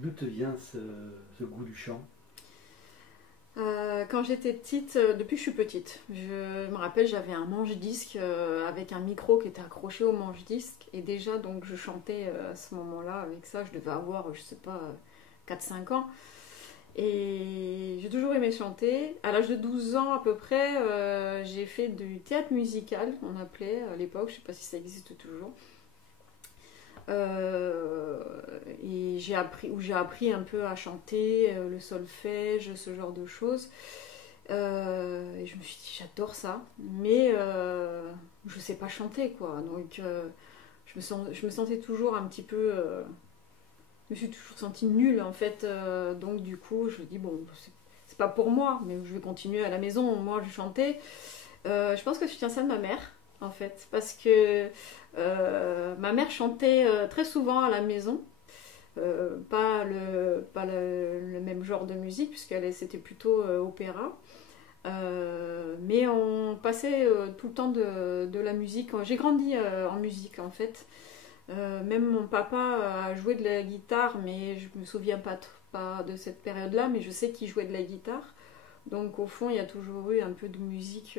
D'où te vient ce goût du chant? Quand j'étais petite, depuis que je suis petite, je me rappelle j'avais un manche-disque avec un micro qui était accroché au manche-disque et déjà donc je chantais à ce moment-là avec ça, je devais avoir je sais pas 4-5 ans et j'ai toujours aimé chanter. À l'âge de 12 ans à peu près, j'ai fait du théâtre musical, on appelait à l'époque, je sais pas si ça existe toujours. Euh, et j'ai appris un peu à chanter, le solfège, ce genre de choses. Et je me suis dit, j'adore ça, mais je sais pas chanter, quoi. Donc, je me sentais toujours un petit peu. Je me suis toujours sentie nulle, en fait. Donc, du coup, je me dis, bon, c'est pas pour moi, mais je vais continuer à la maison. Moi, je chantais. Je pense que je tiens ça de ma mère, en fait, parce que ma mère chantait très souvent à la maison. Pas le même genre de musique, puisqu'elle c'était plutôt opéra. Mais on passait tout le temps de la musique. J'ai grandi en musique en fait. Même mon papa a joué de la guitare, mais je me souviens pas de cette période-là, mais je sais qu'il jouait de la guitare. Donc au fond, il y a toujours eu un peu de musique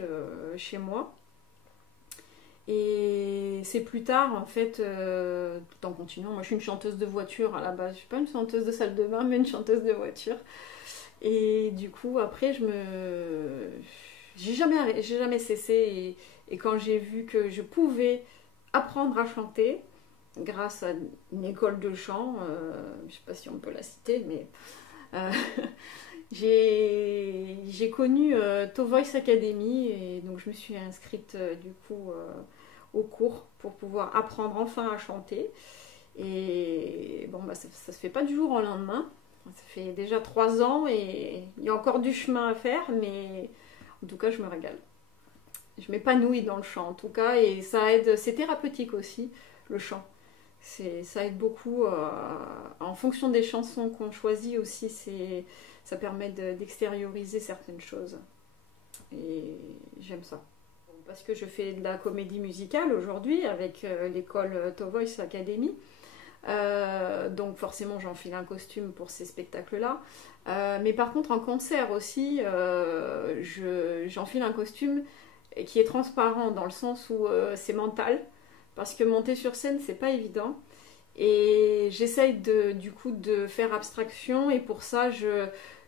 chez moi. Et c'est plus tard, en fait, tout en continuant. Moi, je suis une chanteuse de voiture à la base. Je suis pas une chanteuse de salle de bain, mais une chanteuse de voiture. Et du coup, après, j'ai jamais cessé. Et quand j'ai vu que je pouvais apprendre à chanter, grâce à une école de chant, je sais pas si on peut la citer, mais euh, j'ai connu To Voice Academy et donc je me suis inscrite du coup au cours pour pouvoir apprendre enfin à chanter. Et bon, bah, ça se fait pas du jour au lendemain. Ça fait déjà 3 ans et il y a encore du chemin à faire, mais en tout cas, je me régale. Je m'épanouis dans le chant en tout cas et ça aide, c'est thérapeutique aussi, le chant. Ça aide beaucoup en fonction des chansons qu'on choisit aussi, ça permet d'extérioriser certaines choses. Et j'aime ça. Parce que je fais de la comédie musicale aujourd'hui avec l'école To Voice Academy. Donc forcément j'enfile un costume pour ces spectacles-là. Mais par contre en concert aussi, j'enfile un costume qui est transparent dans le sens où c'est mental. Parce que monter sur scène c'est pas évident. Et j'essaye du coup de faire abstraction et pour ça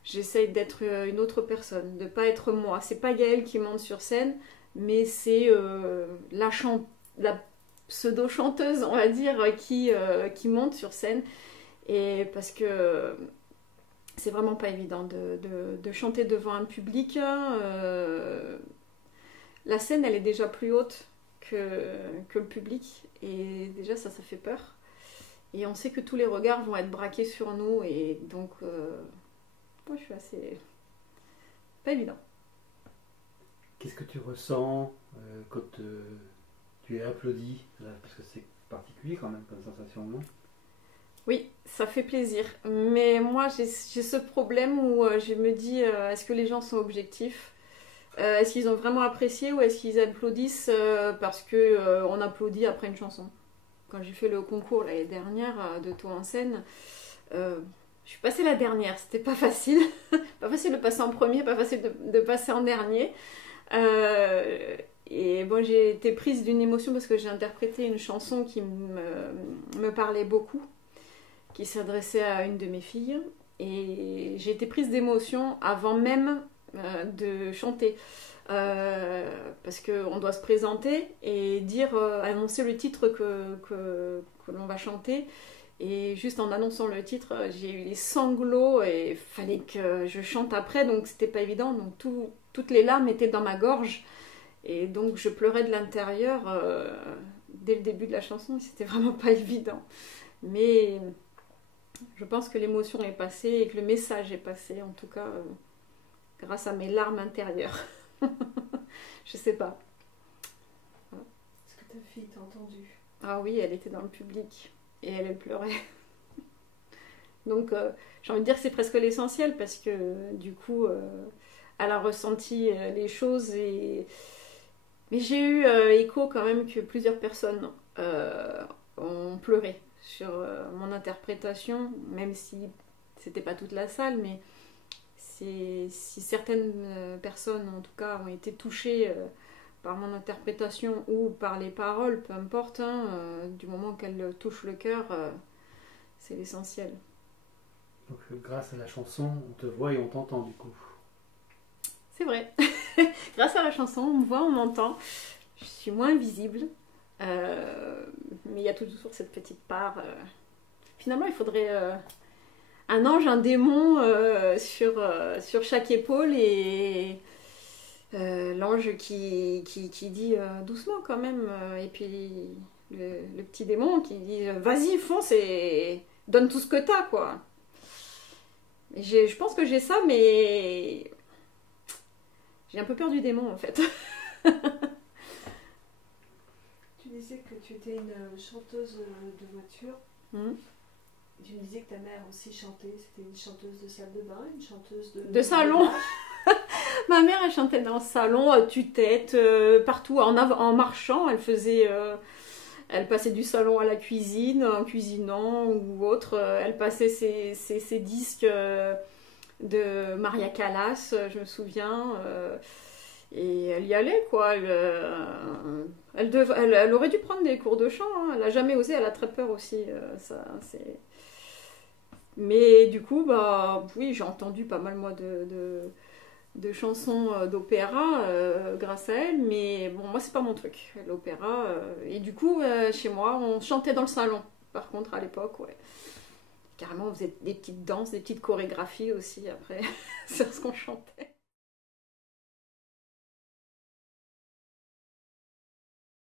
j'essaye d'être une autre personne, de pas être moi. C'est pas Gaëlle qui monte sur scène, mais c'est la pseudo-chanteuse, on va dire, qui monte sur scène. Et parce que c'est vraiment pas évident de chanter devant un public. La scène, elle est déjà plus haute que le public. Et déjà, ça fait peur. Et on sait que tous les regards vont être braqués sur nous. Et donc, moi, je suis assez... pas évident. Qu'est-ce que tu ressens quand tu es applaudi là, parce que c'est particulier quand même comme sensation, non? Oui, ça fait plaisir. Mais moi, j'ai ce problème où je me dis, est-ce que les gens sont objectifs? Est-ce qu'ils ont vraiment apprécié ou est-ce qu'ils applaudissent parce que on applaudit après une chanson? Quand j'ai fait le concours l'année dernière de Toi en scène, je suis passée la dernière. C'était pas facile. Pas facile de passer en premier, pas facile de passer en dernier. Et bon, j'ai été prise d'une émotion parce que j'ai interprété une chanson qui me parlait beaucoup, qui s'adressait à une de mes filles. Et j'ai été prise d'émotion avant même de chanter. Parce qu'on doit se présenter et dire, annoncer le titre que l'on va chanter. Et juste en annonçant le titre, j'ai eu les sanglots et il fallait que je chante après, donc c'était pas évident. Donc toutes les larmes étaient dans ma gorge. Et donc je pleurais de l'intérieur dès le début de la chanson. C'était vraiment pas évident. Mais je pense que l'émotion est passée et que le message est passé, en tout cas, grâce à mes larmes intérieures. Je sais pas. Voilà. Est-ce que ta fille t'a entendu? Ah oui, elle était dans le public et elle pleurait. Donc j'ai envie de dire que c'est presque l'essentiel parce que du coup elle a ressenti les choses mais j'ai eu écho quand même que plusieurs personnes ont pleuré sur mon interprétation, même si c'était pas toute la salle, mais si certaines personnes, en tout cas, ont été touchées par mon interprétation ou par les paroles, peu importe, hein, du moment qu'elles touchent le cœur, c'est l'essentiel. Donc grâce à la chanson, on te voit et on t'entend du coup. C'est vrai. Grâce à la chanson, on me voit, on m'entend. Je suis moins visible. Mais il y a toujours cette petite part. Finalement, il faudrait un ange, un démon sur chaque épaule et l'ange qui dit doucement quand même. Et puis le petit démon qui dit vas-y, fonce et donne tout ce que t'as, quoi. Je pense que j'ai ça, mais j'ai un peu peur du démon en fait. Tu disais que tu étais une chanteuse de voiture. Tu me disais que ta mère aussi chantait. C'était une chanteuse de salle de bain, une chanteuse de salon. Ma mère, elle chantait dans le salon, à tue-tête, partout, en marchant. Elle passait du salon à la cuisine, en cuisinant ou autre. Elle passait ses disques de Maria Callas, je me souviens. Et elle y allait, quoi. Elle aurait dû prendre des cours de chant. Hein. Elle n'a jamais osé, elle a très peur aussi. Mais du coup, bah, oui, j'ai entendu pas mal, moi, de chansons d'opéra grâce à elle. Mais bon, moi, c'est pas mon truc, l'opéra. Et du coup, chez moi, on chantait dans le salon. Par contre, à l'époque, ouais. Carrément, on faisait des petites danses, des petites chorégraphies aussi, après, sur ce qu'on chantait.